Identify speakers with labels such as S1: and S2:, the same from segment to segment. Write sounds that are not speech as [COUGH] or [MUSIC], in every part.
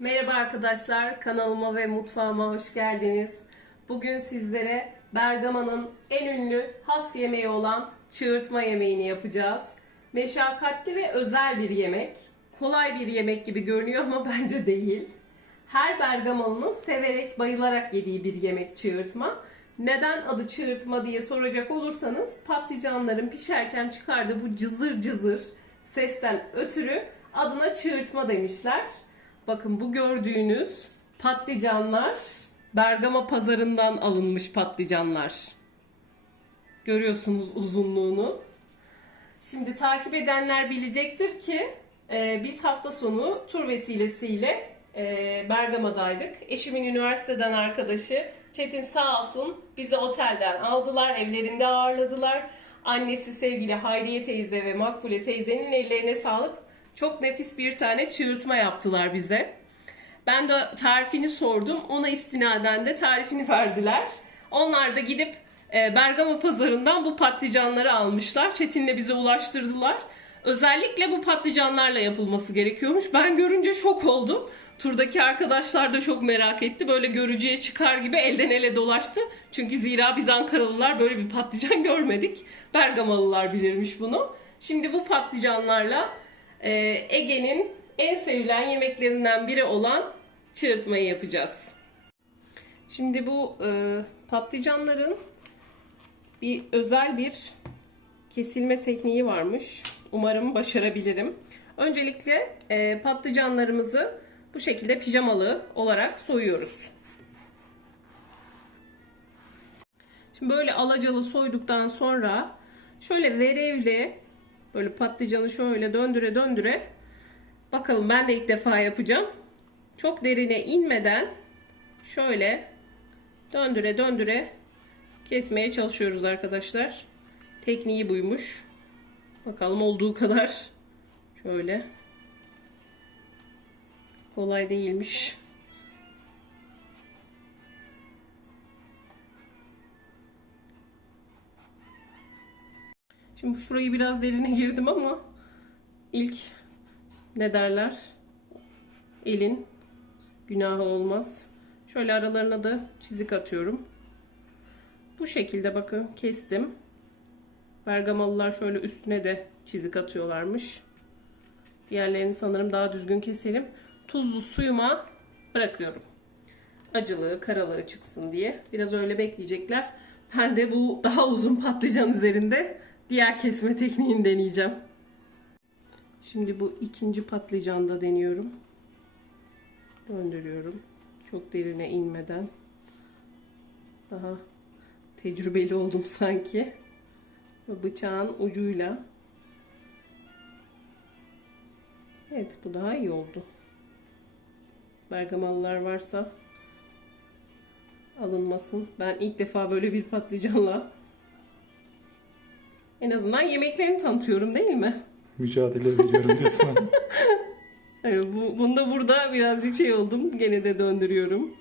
S1: Merhaba arkadaşlar, kanalıma ve mutfağıma hoş geldiniz. Bugün sizlere Bergama'nın en ünlü has yemeği olan çığırtma yemeğini yapacağız. Meşakkatli ve özel bir yemek. Kolay bir yemek gibi görünüyor ama [LAUGHS] bence değil. Her Bergamalı'nın severek, bayılarak yediği bir yemek çığırtma. Neden adı çığırtma diye soracak olursanız patlıcanların pişerken çıkardığı bu cızır cızır sesten ötürü adına çığırtma demişler. Bakın bu gördüğünüz patlıcanlar Bergama pazarından alınmış patlıcanlar. Görüyorsunuz uzunluğunu. Şimdi takip edenler bilecektir ki e, biz hafta sonu tur vesilesiyle e, Bergama'daydık. Eşimin üniversiteden arkadaşı Çetin sağ olsun bizi otelden aldılar, evlerinde ağırladılar. Annesi sevgili Hayriye teyze ve Makbule teyzenin ellerine sağlık. Çok nefis bir tane çığırtma yaptılar bize. Ben de tarifini sordum. Ona istinaden de tarifini [LAUGHS] verdiler. Onlar da gidip e, Bergama pazarından bu patlıcanları almışlar. Çetin'le bize ulaştırdılar. Özellikle bu patlıcanlarla yapılması gerekiyormuş. Ben görünce şok oldum. Turdaki arkadaşlar da çok merak etti. Böyle görücüye çıkar gibi elden ele dolaştı. Çünkü zira biz Ankaralılar böyle bir patlıcan [LAUGHS] görmedik. Bergamalılar bilirmiş bunu. Şimdi bu patlıcanlarla Ege'nin en sevilen yemeklerinden biri olan çığırtmayı yapacağız. Şimdi bu e, patlıcanların bir özel bir kesilme tekniği varmış. Umarım başarabilirim. Öncelikle e, patlıcanlarımızı bu şekilde pijamalı olarak soyuyoruz. Şimdi böyle alacalı soyduktan sonra şöyle verevli böyle patlıcanı şöyle döndüre döndüre bakalım ben de ilk defa yapacağım. Çok derine inmeden şöyle döndüre döndüre kesmeye çalışıyoruz arkadaşlar. Tekniği buymuş. Bakalım olduğu kadar. Şöyle. Kolay değilmiş. Şimdi şurayı biraz derine girdim ama ilk ne derler? Elin günahı olmaz. Şöyle aralarına da çizik atıyorum. Bu şekilde bakın kestim. Bergamalılar şöyle üstüne de çizik atıyorlarmış. Diğerlerini sanırım daha düzgün keselim. Tuzlu suyuma bırakıyorum. Acılığı, karalığı çıksın diye. Biraz öyle bekleyecekler. Ben de bu daha uzun patlıcan üzerinde diğer kesme tekniğini deneyeceğim. Şimdi bu ikinci patlıcanda deniyorum. Döndürüyorum. Çok derine inmeden. Daha tecrübeli oldum [LAUGHS] sanki. Bıçağın ucuyla. Evet bu daha iyi oldu. Bergamalılar varsa alınmasın. Ben ilk defa böyle bir patlıcanla en azından yemeklerini tanıtıyorum değil mi?
S2: Mücadele veriyorum. [LAUGHS]
S1: Evet, bu, bunda burada birazcık şey oldum. Gene de döndürüyorum.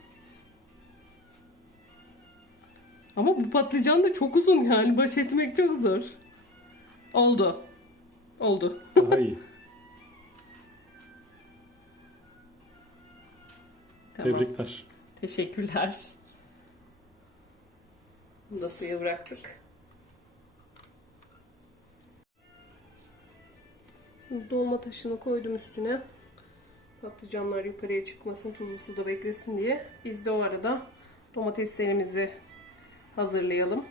S1: Ama bu patlıcan da çok uzun yani. Baş etmek çok zor. Oldu. Oldu.
S2: Daha iyi. [LAUGHS]
S1: Tamam.
S2: Tebrikler.
S1: Teşekkürler. Bunu da suya bıraktık. Dolma taşını koydum üstüne. Patlıcanlar yukarıya çıkmasın, tuzlu suda beklesin diye. Biz de o arada domateslerimizi hazırlayalım.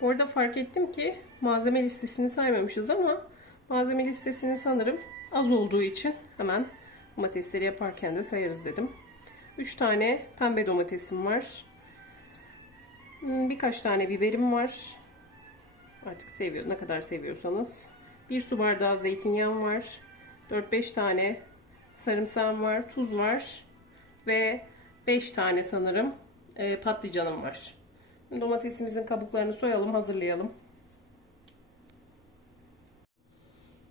S1: Bu arada fark ettim ki malzeme listesini saymamışız ama malzeme listesini sanırım az olduğu için hemen domatesleri yaparken de sayarız dedim. 3 tane pembe domatesim var. Hmm, Birkaç tane biberim var. Artık seviyor, ne kadar seviyorsanız. Bir su bardağı zeytinyağım var. 4-5 tane sarımsağım var, tuz var ve 5 tane sanırım e, patlıcanım var. Domatesimizin kabuklarını soyalım, hazırlayalım.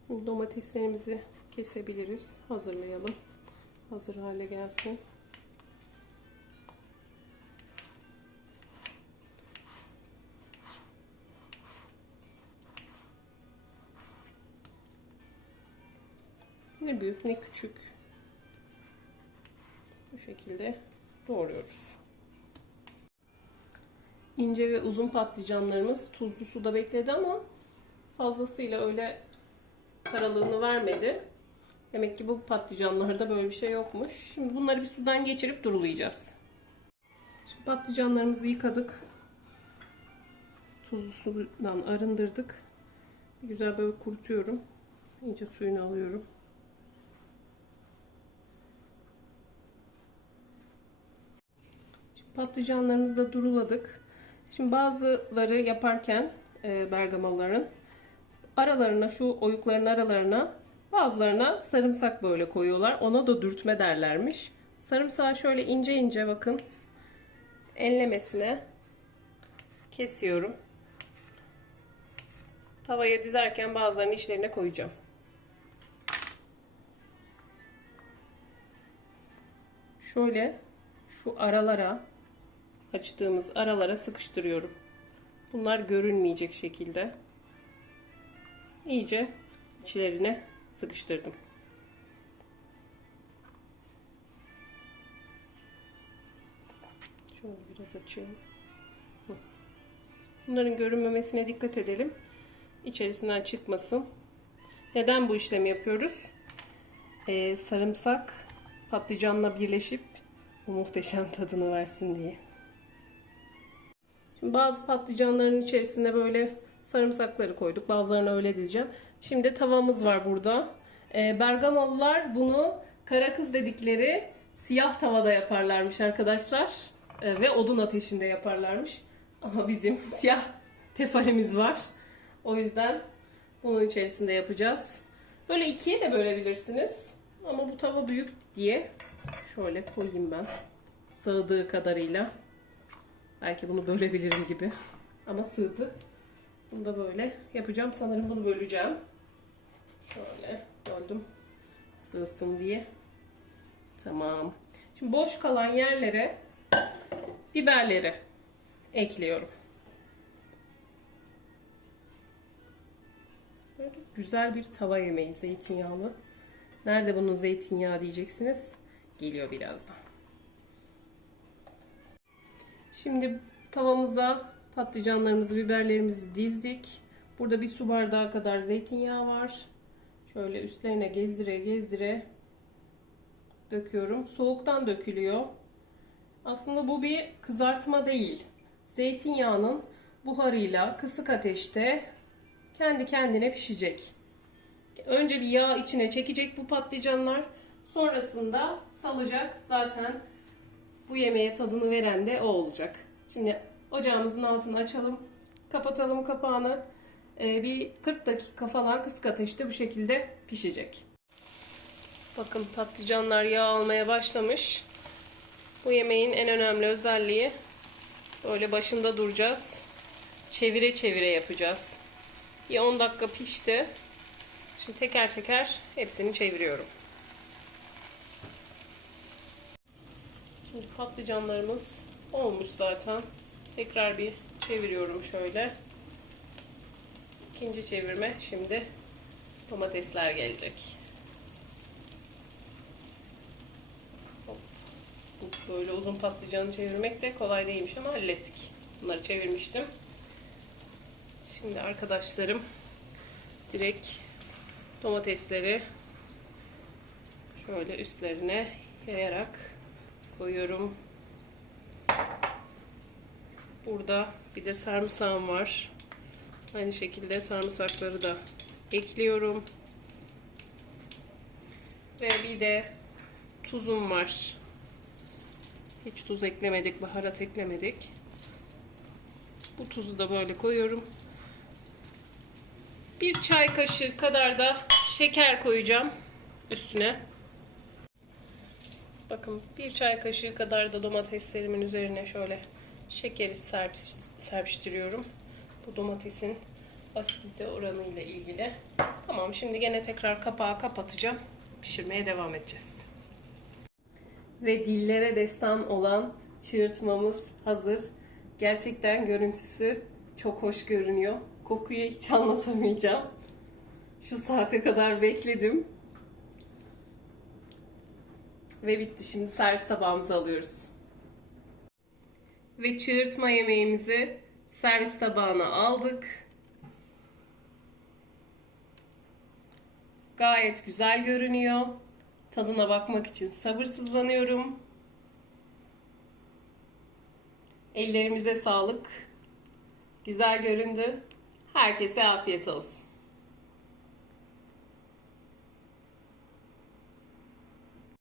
S1: Domateslerimizi kesebiliriz, hazırlayalım. Hazır hale gelsin. Ne büyük ne küçük. Bu şekilde doğruyoruz. İnce ve uzun patlıcanlarımız tuzlu suda bekledi ama fazlasıyla öyle karalığını vermedi. Demek ki bu patlıcanlarda böyle bir şey yokmuş. Şimdi bunları bir sudan geçirip durulayacağız. Şimdi patlıcanlarımızı yıkadık. Tuzlu sudan arındırdık. Güzel böyle kurutuyorum. İyice suyunu alıyorum. Patlıcanlarımızı da duruladık. Şimdi bazıları yaparken e, bergamaların aralarına şu oyukların aralarına bazılarına sarımsak böyle koyuyorlar. Ona da dürtme derlermiş. Sarımsağı şöyle ince ince bakın enlemesine kesiyorum. Tavaya dizerken bazılarını içlerine koyacağım. Şöyle şu aralara açtığımız aralara sıkıştırıyorum. Bunlar görünmeyecek şekilde. İyice içlerine sıkıştırdım. Şöyle biraz açayım. Bunların görünmemesine dikkat edelim. İçerisinden çıkmasın. Neden bu işlemi yapıyoruz? Ee, sarımsak patlıcanla birleşip o muhteşem tadını versin diye. Şimdi bazı patlıcanların içerisine böyle sarımsakları koyduk. Bazılarını öyle diyeceğim. Şimdi tavamız var burada. Ee, Bergamalılar bunu kara kız dedikleri siyah tavada yaparlarmış arkadaşlar. Ee, ve odun ateşinde yaparlarmış. Ama bizim [LAUGHS] siyah tefalimiz var. O yüzden bunun içerisinde yapacağız. Böyle ikiye de bölebilirsiniz. Ama bu tava büyük diye şöyle koyayım ben. Sığdığı kadarıyla. Belki bunu bölebilirim gibi. Ama sığdı. Bunu da böyle yapacağım. Sanırım bunu böleceğim. Şöyle böldüm. Sığsın diye. Tamam. Şimdi boş kalan yerlere biberleri ekliyorum. Böyle güzel bir tava yemeği zeytinyağlı. Nerede bunun zeytinyağı diyeceksiniz. Geliyor birazdan. Şimdi tavamıza patlıcanlarımızı, biberlerimizi dizdik. Burada bir su bardağı kadar zeytinyağı var. Şöyle üstlerine gezdire gezdire döküyorum. Soğuktan dökülüyor. Aslında bu bir kızartma değil. Zeytinyağının buharıyla kısık ateşte kendi kendine pişecek. Önce bir yağ içine çekecek bu patlıcanlar. Sonrasında salacak. Zaten bu yemeğe tadını veren de o olacak. Şimdi ocağımızın altını açalım. Kapatalım kapağını. Ee, bir 40 dakika falan kısık ateşte bu şekilde pişecek. Bakın patlıcanlar yağ almaya başlamış. Bu yemeğin en önemli özelliği böyle başında duracağız. Çevire çevire yapacağız. Bir 10 dakika pişti. Şimdi teker teker hepsini çeviriyorum. Şimdi patlıcanlarımız olmuş zaten. Tekrar bir çeviriyorum şöyle. İkinci çevirme şimdi domatesler gelecek. Böyle uzun patlıcanı çevirmek de kolay değilmiş ama hallettik. Bunları çevirmiştim. Şimdi arkadaşlarım direkt domatesleri şöyle üstlerine yayarak koyuyorum. Burada bir de sarımsağım var. Aynı şekilde sarımsakları da ekliyorum. Ve bir de tuzum var. Hiç tuz eklemedik, baharat eklemedik. Bu tuzu da böyle koyuyorum. Bir çay kaşığı kadar da şeker koyacağım üstüne. Bakın bir çay kaşığı kadar da domateslerimin üzerine şöyle şekeri serpiş, serpiştiriyorum. Bu domatesin asidite oranı ile ilgili. Tamam şimdi gene tekrar kapağı kapatacağım. Pişirmeye devam edeceğiz. Ve dillere destan olan çığırtmamız hazır. Gerçekten görüntüsü çok hoş görünüyor. Kokuyu hiç anlatamayacağım. Şu saate kadar bekledim. Ve bitti. Şimdi servis tabağımıza alıyoruz. Ve çığırtma yemeğimizi servis tabağına aldık. Gayet güzel görünüyor. Tadına bakmak için sabırsızlanıyorum. Ellerimize sağlık. Güzel göründü. Herkese afiyet olsun.